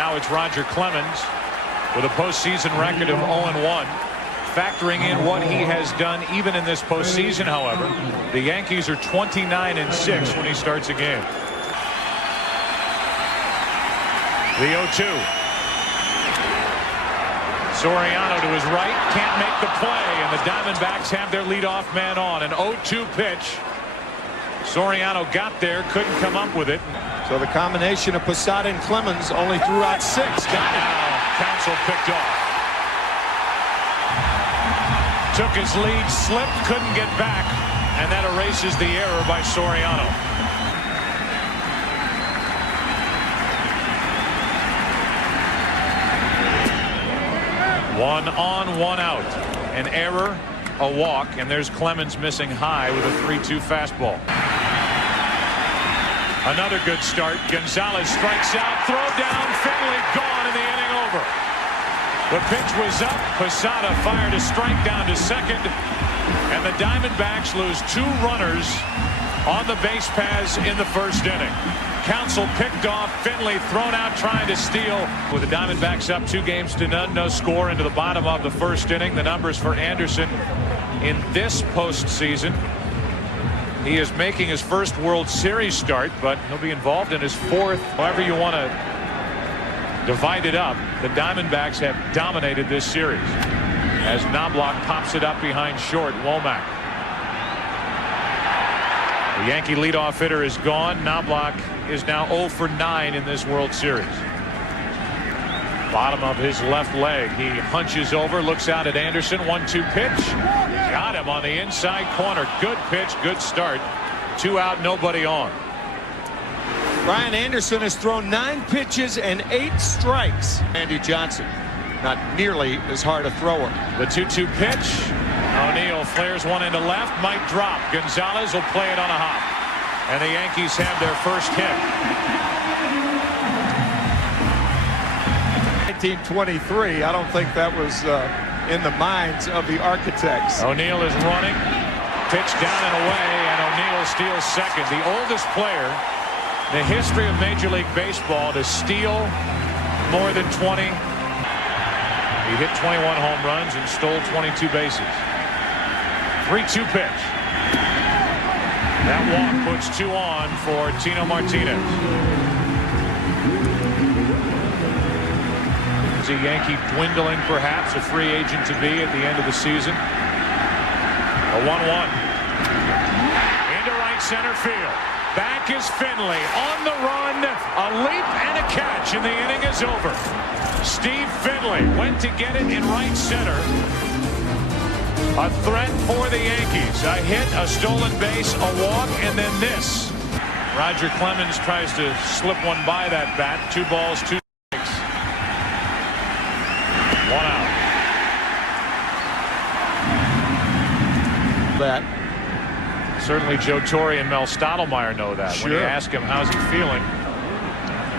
now it's Roger Clemens with a postseason record of 0-1. Factoring in what he has done even in this postseason, however, the Yankees are 29-6 when he starts a game. The 0-2. Soriano to his right, can't make the play, and the Diamondbacks have their leadoff man on. An 0-2 pitch. Soriano got there, couldn't come up with it. So the combination of Posada and Clemens only threw out 6. Got it. Counsell picked off. Took his lead, slipped, couldn't get back, and that erases the error by Soriano. One on, one out. An error, a walk, and there's Clemens missing high with a 3-2 fastball. Another good start. Gonzalez strikes out, throw down, Finley gone, and the inning over. The pitch was up. Posada fired a strike down to second, and the Diamondbacks lose 2 runners on the base paths in the first inning. Counsell picked off, Finley thrown out trying to steal. With the Diamondbacks up 2-0, no score into the bottom of the first inning. The numbers for Anderson in this postseason. He is making his first World Series start, but he'll be involved in his 4th. However you want to divide it up, the Diamondbacks have dominated this series as Knobloch pops it up behind short. Womack. The Yankee leadoff hitter is gone. Knobloch is now 0 for 9 in this World Series. Bottom of his left leg. He hunches over, looks out at Anderson. 1-2 pitch. Got him on the inside corner. Good pitch, good start. 2 out, nobody on. Brian Anderson has thrown 9 pitches and 8 strikes. Andy Johnson, not nearly as hard a thrower. The 2-2 pitch. O'Neill flares one into left, might drop. Gonzalez will play it on a hop, and the Yankees have their first hit. 1923. I don't think that was in the minds of the architects. O'Neill is running, pitch down and away, and O'Neill steals second. The oldest player in the history of Major League Baseball to steal more than 20. He hit 21 home runs and stole 22 bases. 3-2 pitch. That walk puts 2 on for Tino Martinez. Is a Yankee dwindling, perhaps, a free agent to be at the end of the season? A 1-1. Into right center field. Back is Finley on the run. A leap and a catch, and the inning is over. Steve Finley went to get it in right center. A threat for the Yankees. A hit, a stolen base, a walk, and then this. Roger Clemens tries to slip one by that bat. 2 balls, 2 strikes. 1 out. That. Certainly Joe Torre and Mel Stottlemyre know that. Sure. When you ask him how's he feeling,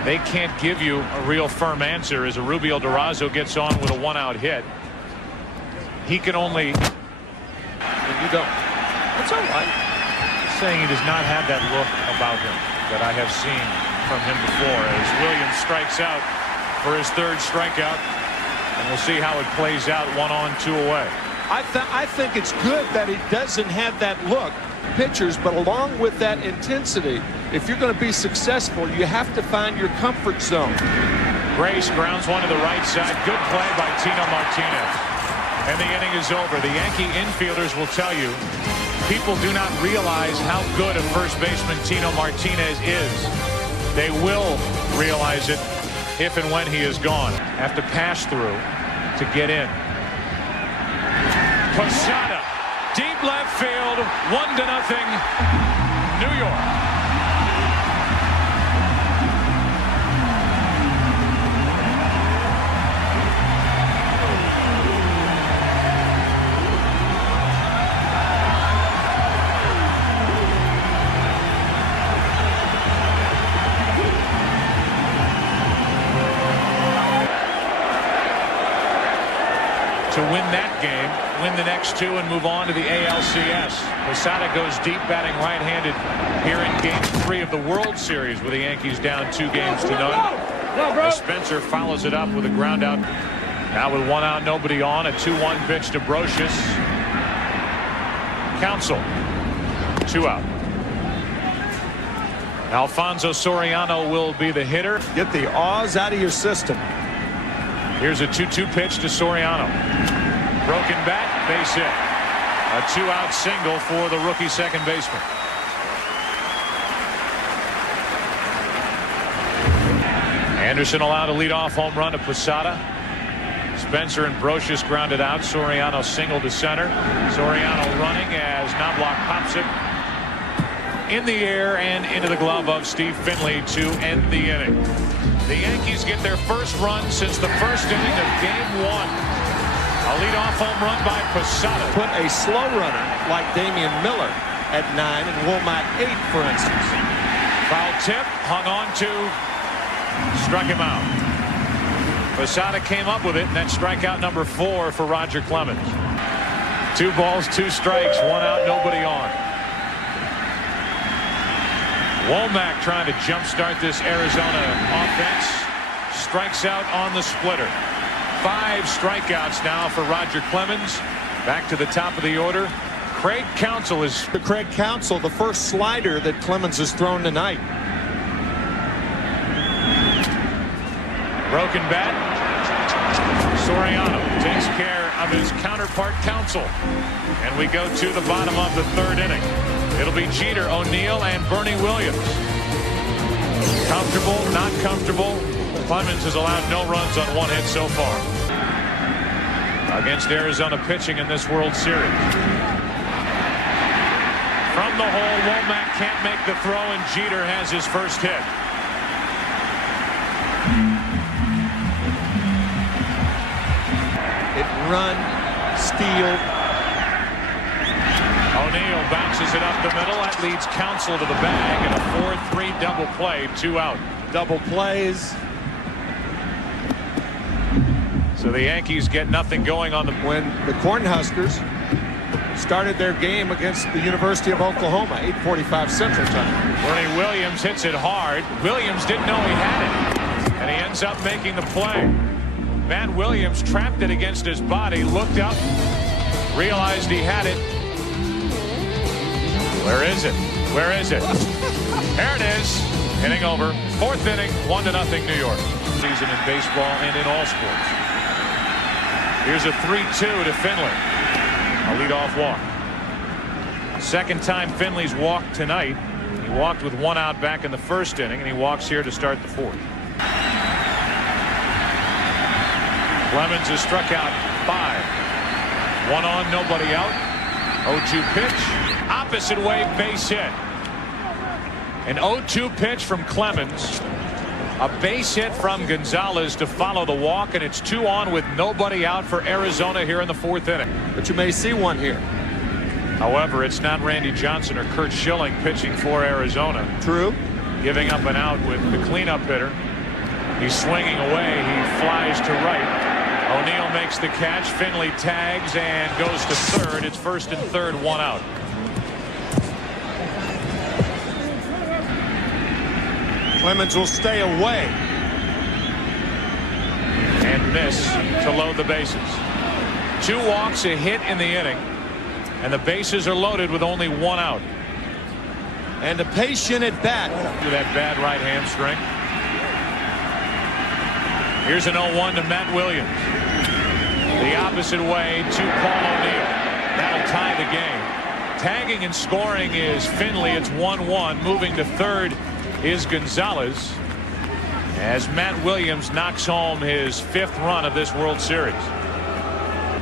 they can't give you a real firm answer as Rubio Durazo gets on with a 1-out hit. He can only... You don't. That's all right. Saying he does not have that look about him that I have seen from him before, as Williams strikes out for his 3rd strikeout, and we'll see how it plays out. 1 on, 2 away. I think it's good that he doesn't have that look, pitchers, but along with that intensity, if you're going to be successful, you have to find your comfort zone. Grace grounds one to the right side. Good play by Tino Martinez. And the inning is over. The Yankee infielders will tell you people do not realize how good a first baseman Tino Martinez is. They will realize it if and when he is gone. Have to pass through to get in. Posada, deep left field, 1-0, New York. To win that game, win the next 2, and move on to the ALCS. Posada goes deep, batting right-handed here in Game 3 of the World Series with the Yankees down 2-0. Spencer follows it up with a ground out. Now with 1 out, nobody on. A 2-1 pitch to Brocious. Counsell. 2 out. Alfonso Soriano will be the hitter. Get the awes out of your system. Here's a 2-2 pitch to Soriano. Broken bat, base hit. A 2-out single for the rookie second baseman. Anderson allowed a leadoff home run to Posada. Spencer and Brocious grounded out. Soriano single to center. Soriano running as Knobloch pops it in the air and into the glove of Steve Finley to end the inning. The Yankees get their first run since the first inning of Game 1. A leadoff home run by Posada. Put a slow runner like Damian Miller at 9 and Womack 8, for instance. Foul tip, hung on to, struck him out. Posada came up with it, and then strikeout number 4 for Roger Clemens. 2 balls, 2 strikes, 1 out, nobody on. Womack trying to jumpstart this Arizona offense. Strikes out on the splitter. 5 strikeouts now for Roger Clemens. Back to the top of the order. Craig Counsell is... Craig Counsell, the first slider that Clemens has thrown tonight. Broken bat. Soriano takes care of his counterpart Counsell. And we go to the bottom of the 3rd inning. It'll be Jeter, O'Neill, and Bernie Williams. Comfortable, not comfortable. Clemens has allowed no runs on 1 hit so far against Arizona pitching in this World Series. From the hole, Womack can't make the throw, and Jeter has his first hit. Run, steal. O'Neill bounces it up the middle. That leads Counsell to the bag, and a 4-3 double play, 2 out. Double plays. So the Yankees get nothing going on the... When the Cornhuskers started their game against the University of Oklahoma, 8:45 Central Time. Bernie Williams hits it hard. Williams didn't know he had it, and he ends up making the play. Matt Williams trapped it against his body, looked up, realized he had it. Where is it? Where is it? There it is. Inning over. 4th inning, 1-0 New York. Season in baseball and in all sports. Here's a 3-2 to Finley. A leadoff walk. Second time Finley's walked tonight. He walked with 1 out back in the 1st inning, and he walks here to start the 4th. Clemens has struck out 5. 1 on, nobody out. 0-2 pitch. Opposite way, base hit. An 0-2 pitch from Clemens. A base hit from Gonzalez to follow the walk, and it's 2 on with nobody out for Arizona here in the 4th inning. But you may see one here. However, it's not Randy Johnson or Kurt Schilling pitching for Arizona. True. Giving up an out with the cleanup hitter. He's swinging away. He flies to right. O'Neill makes the catch. Finley tags and goes to 3rd. It's 1st and 3rd, 1 out. Clemens will stay away. And miss to load the bases. 2 walks, a hit in the inning. And the bases are loaded with only 1 out. And a patient at bat. With that bad right hamstring. Here's an 0-1 to Matt Williams. The opposite way to Paul O'Neill. That'll tie the game. Tagging and scoring is Finley. It's 1-1. Moving to 3rd is Gonzalez. As Matt Williams knocks home his 5th run of this World Series.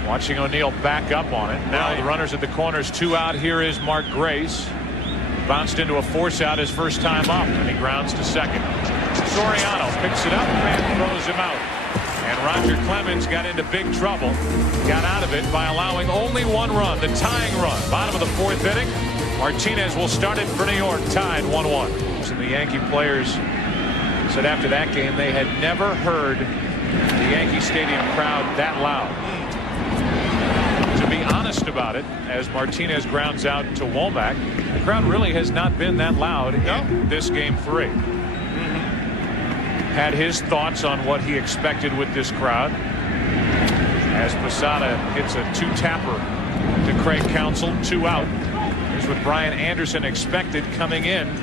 Watching O'Neill back up on it. Now the runners at the corners, 2 out. Here is Mark Grace. Bounced into a force out his first time up, and he grounds to 2nd. Soriano picks it up and throws him out. And Roger Clemens got into big trouble. Got out of it by allowing only 1 run, the tying run. Bottom of the 4th inning. Martinez will start it for New York, tied 1-1. And the Yankee players said after that game they had never heard the Yankee Stadium crowd that loud. To be honest about it, as Martinez grounds out to Womack, the crowd really has not been that loud in this Game 3. had his thoughts on what he expected with this crowd. As Posada hits a two-tapper to Craig Counsell, 2 out. Here's what Brian Anderson expected coming in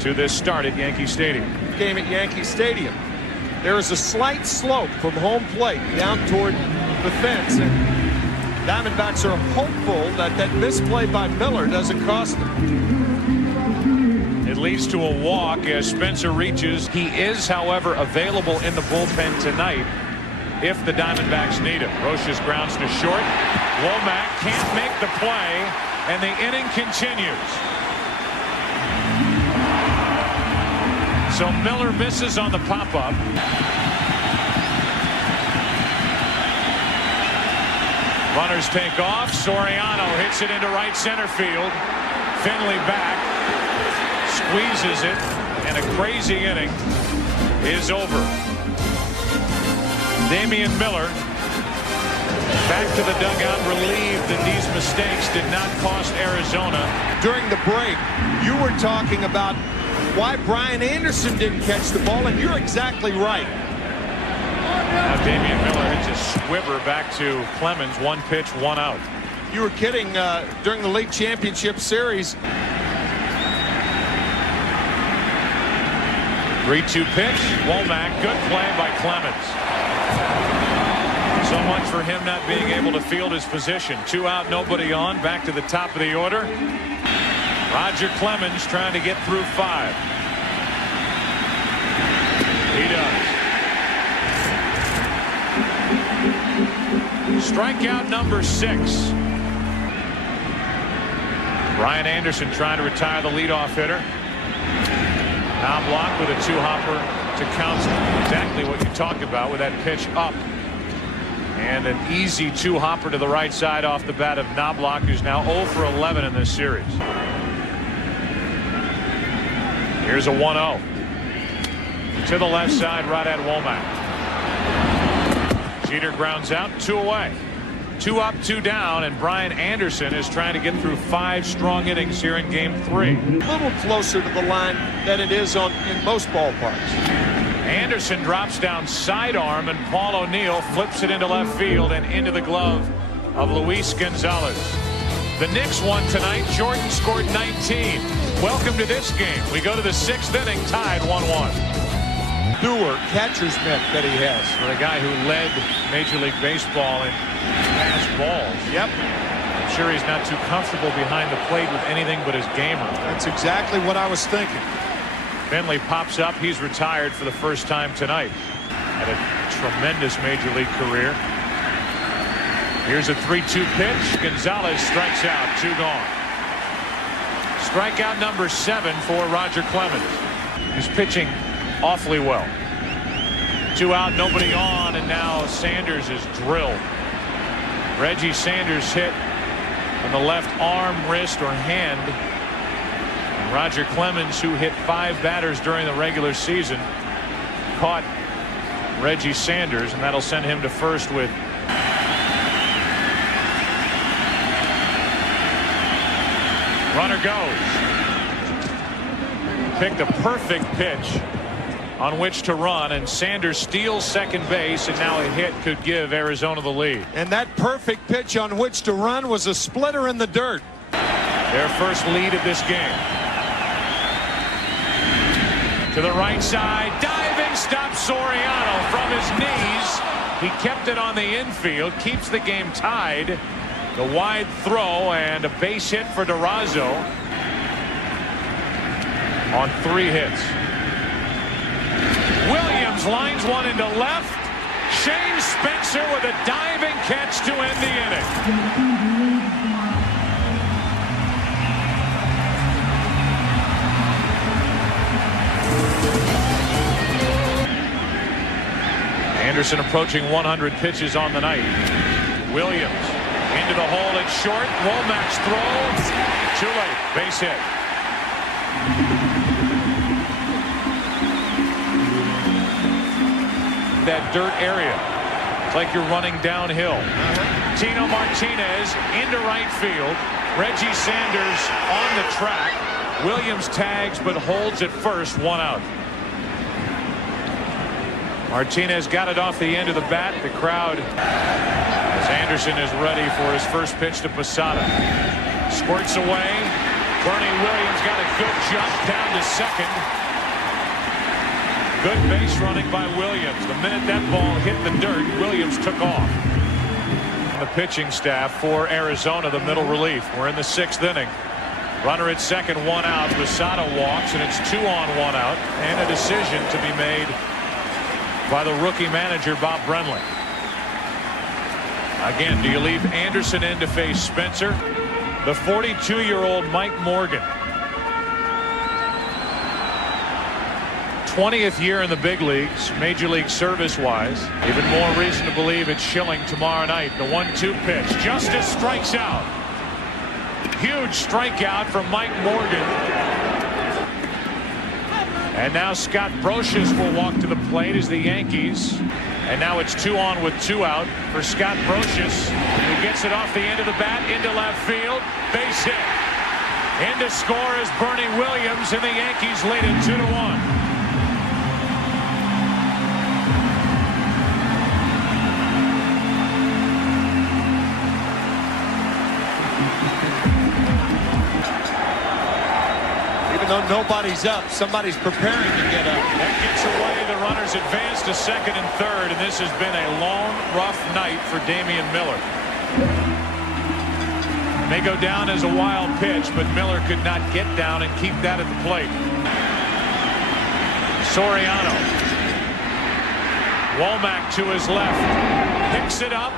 to this start at Yankee Stadium. Game at Yankee Stadium. There is a slight slope from home plate down toward the fence, and Diamondbacks are hopeful that that misplay by Miller doesn't cost them. It leads to a walk as Spencer reaches. He is, however, available in the bullpen tonight if the Diamondbacks need him. Roches grounds to short. Womack can't make the play, and the inning continues. So Miller misses on the pop-up. Runners take off. Soriano hits it into right center field. Finley back, squeezes it, and a crazy inning is over. Damian Miller back to the dugout, relieved that these mistakes did not cost Arizona. During the break, you were talking about why Brian Anderson didn't catch the ball, and you're exactly right. Now Damian Miller hits a squibber back to Clemens. 1 pitch, 1 out. You were kidding during the league championship series. 3-2 pitch. Womack, good play by Clemens. So much for him not being able to field his position. 2 out, nobody on. Back to the top of the order. Roger Clemens trying to get through 5. He does. Strikeout number 6. Brian Anderson trying to retire the leadoff hitter. Now blocked with a 2-hopper to Counsell. Exactly what you talked about with that pitch up. And an easy 2-hopper to the right side off the bat of Knobloch, who's now 0 for 11 in this series. Here's a 1-0. To the left side, right at Womack. Jeter grounds out, 2 away. 2 up, 2 down, and Brian Anderson is trying to get through 5 strong innings here in Game 3. A little closer to the line than it is in most ballparks. Anderson drops down sidearm, and Paul O'Neill flips it into left field and into the glove of Luis Gonzalez. The Knicks won tonight. Jordan scored 19. Welcome to this game. We go to the 6th inning, tied 1-1. Doer catcher's mitt that he has. For a guy who led Major League Baseball in fast balls. Yep. I'm sure he's not too comfortable behind the plate with anything but his gamer. That's exactly what I was thinking. Finley pops up. He's retired for the first time tonight. Had a tremendous Major League career. Here's a 3-2 pitch. Gonzalez strikes out. 2 gone. Strikeout number 7 for Roger Clemens. He's pitching awfully well. 2 out, nobody on, and now Sanders is drilled. Reggie Sanders hit on the left arm, wrist, or hand. And Roger Clemens, who hit 5 batters during the regular season, caught Reggie Sanders, and that'll send him to first with runner goes. Picked a perfect pitch on which to run, and Sanders steals second base, and now a hit could give Arizona the lead. And that perfect pitch on which to run was a splitter in the dirt. Their first lead of this game. To the right side, diving, stops Soriano from his knees. He kept it on the infield, keeps the game tied. The wide throw and a base hit for Durazo on 3 hits. Williams lines one into left. Shane Spencer with a diving catch to end the inning. Anderson approaching 100 pitches on the night. Williams into the hole at short. Womack's throw. Too late. Base hit. That dirt area. It's like you're running downhill. Tino Martinez into right field. Reggie Sanders on the track. Williams tags but holds at first. 1 out. Martinez got it off the end of the bat. The crowd, as Anderson is ready for his first pitch to Posada. Squirts away. Bernie Williams got a good jump down to second. Good base running by Williams. The minute that ball hit the dirt, Williams took off. The pitching staff for Arizona, the middle relief. We're in the 6th inning. Runner at second, 1 out. Posada walks, and it's 2 on, 1 out. And a decision to be made by the rookie manager, Bob Brenly. Again, do you leave Anderson in to face Spencer? The 42-year-old Mike Morgan. 20th year in the big leagues, major league service-wise. Even more reason to believe it's Schilling tomorrow night. The 1-2 pitch. Justice strikes out. Huge strikeout from Mike Morgan. And now Scott Brocious will walk to the plate as the Yankees. And now it's 2 on with 2 out for Scott Brocious, who gets it off the end of the bat into left field. Base hit. In to score is Bernie Williams, and the Yankees lead it 2-1. Though nobody's up, somebody's preparing to get up. That gets away. The runners advance to second and third, and this has been a long, rough night for Damian Miller. May go down as a wild pitch, but Miller could not get down and keep that at the plate. Soriano. Womack to his left. Picks it up,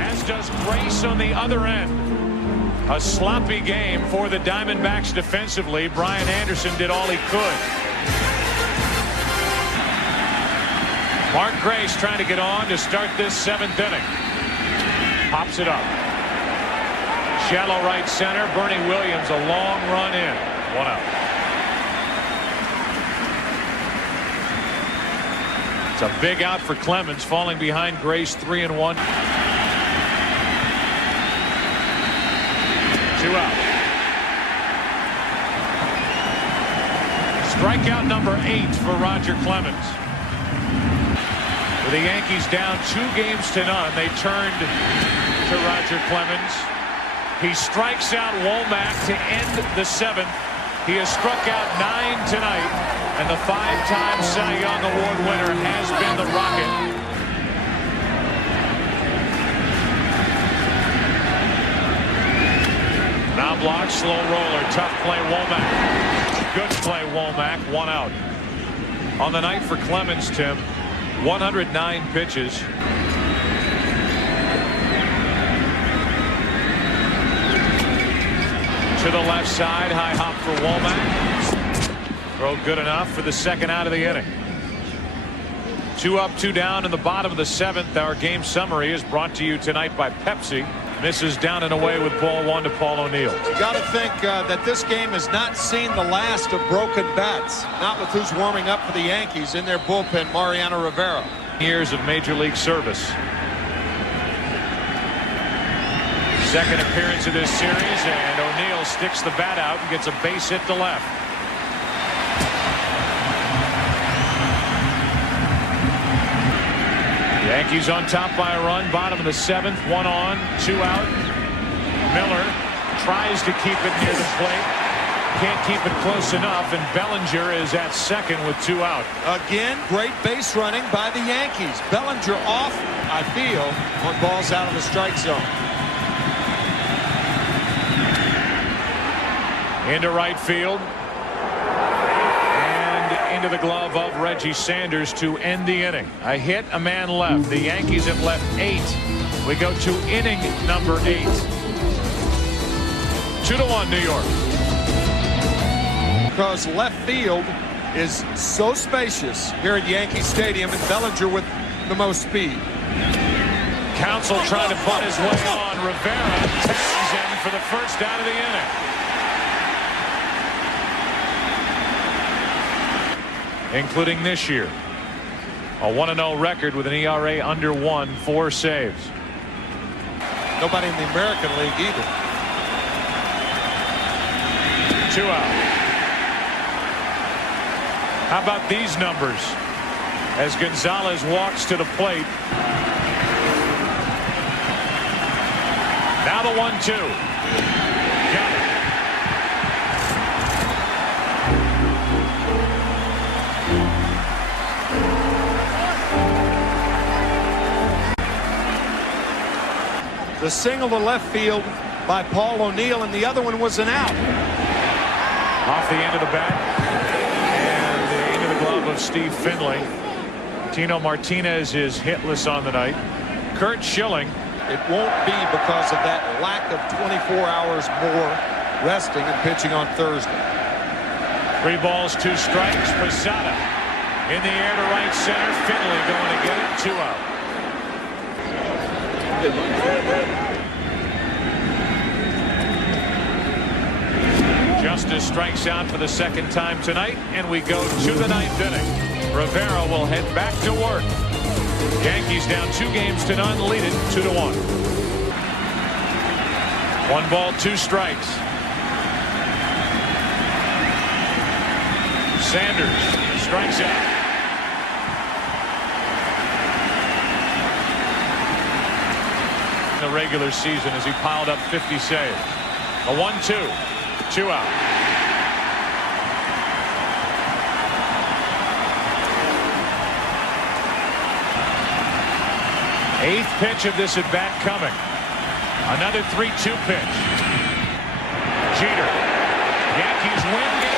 as does Grace on the other end. A sloppy game for the Diamondbacks defensively. Brian Anderson did all he could. Mark Grace trying to get on to start this 7th inning. Pops it up. Shallow right center. Bernie Williams, a long run in. 1 out. It's a big out for Clemens, falling behind Grace 3-1. 2 out. Strikeout number 8 for Roger Clemens. With the Yankees down 2 games to none, they turned to Roger Clemens. He strikes out Womack to end the 7th. He has struck out 9 tonight, and the 5-time Cy Young Award winner has been the Rocket. Now block, slow roller, tough play Womack. Good play Womack, 1 out. On the night for Clemens, Tim, 109 pitches. To the left side, high hop for Womack. Throw good enough for the 2nd out of the inning. 2 up, 2 down in the bottom of the 7th. Our game summary is brought to you tonight by Pepsi. Misses down and away with ball 1 to Paul O'Neill. You got to think that this game has not seen the last of broken bats. Not with who's warming up for the Yankees in their bullpen, Mariano Rivera. Years of major league service. 2nd appearance of this series, and O'Neill sticks the bat out and gets a base hit to left. Yankees on top by a run, bottom of the 7th, 1 on, 2 out. Miller tries to keep it near the plate. Can't keep it close enough, and Bellinger is at second with 2 out. Again, great base running by the Yankees. Bellinger off, I feel, on balls out of the strike zone. Into right field. Into the glove of Reggie Sanders to end the inning. A hit, a man left. The Yankees have left 8. We go to inning number 8. 2-1 New York. Because left field is so spacious here at Yankee Stadium, and Bellinger with the most speed. Counsell trying to butt his way on. Rivera tags him for the 1st out of the inning. Including this year. A 1-0 record with an ERA under 1, 4 saves. Nobody in the American League either. 2 out. How about these numbers? as Gonzalez walks to the plate. Now the 1-2. Got it. The single to left field by Paul O'Neill, and the other one was an out. Off the end of the bat and the end of the glove of Steve Finley. Tino Martinez is hitless on the night. Kurt Schilling. It won't be because of that lack of 24 hours more resting and pitching on Thursday. 3 balls, 2 strikes. Posada in the air to right center. Finley going to get it. 2 out. Justice strikes out for the 2nd time tonight, and we go to the 9th inning. Rivera will head back to work. Yankees down 2-0, lead it 2-1. 1 ball, 2 strikes. Sanders strikes out. The regular season as he piled up 50 saves. A 1-2, 2 out. Eighth pitch of this at bat coming. Another 3-2 pitch. Jeter. Yankees win.